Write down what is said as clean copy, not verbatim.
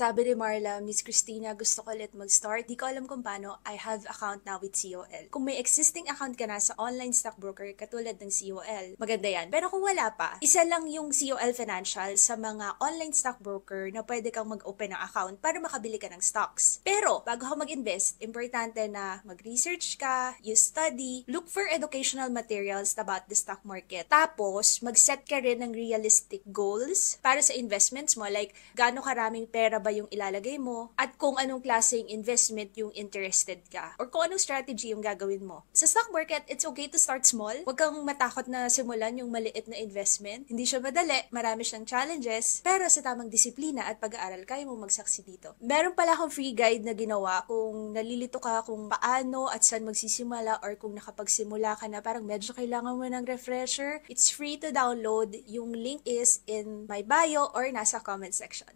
Sabi ni Marla, Miss Christina, gusto ko ulit mag-start. Di ko alam kung paano. I have account now with COL. Kung may existing account ka na sa online stockbroker katulad ng COL, maganda yan. Pero kung wala pa, isa lang yung COL Financial sa mga online stockbroker na pwede kang mag-open ng account para makabili ka ng stocks. Pero, bago ka mag-invest, importante na mag-research ka, you study, look for educational materials about the stock market. Tapos, mag-set ka rin ng realistic goals para sa investments mo. Like, gaano karaming pera ba yung ilalagay mo at kung anong klaseng investment yung interested ka or kung anong strategy yung gagawin mo. Sa stock market, it's okay to start small. Huwag kang matakot na simulan yung maliit na investment. Hindi siya madali, marami siyang challenges, pero sa tamang disiplina at pag-aaral, kaya mo magsaksi dito. Meron pala akong free guide na ginawa kung nalilito ka kung paano at saan magsisimula or kung nakapagsimula ka na parang medyo kailangan mo ng refresher. It's free to download. Yung link is in my bio or nasa comment section.